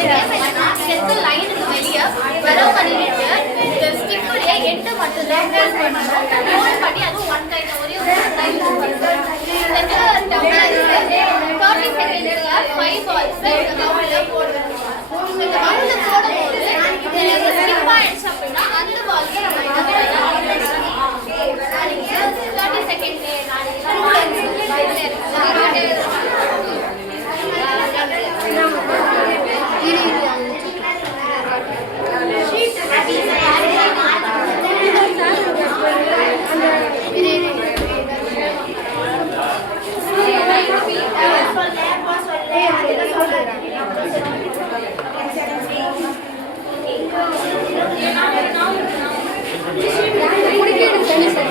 Game என்னன்னா செத்த லைனுக்கு வெளியே வரவங்க நின்றுட்டு இந்த ஸ்டிக்குடைய எட்டு மட்டும் தான் ஹோல்ட் பண்ணணும். ஹோல்ட் பண்ணி அதுவும் ஒன் டைம் ஒரே ஒரு டைம் செகண்ட் டம்ளர் 30 செகண்ட்ஸ்ல 5 பால்ஸ் இந்த ரவுண்ட்ல போடணும். இந்த ரவுண்ட்ல போடும்போது இதுல ஸ்கிப் ஆயிடுச்சு அப்படின்னா அந்த பால்ஸ் நம்ம என்ன பண்ணலாம் 30 செகண்ட் முடிக்க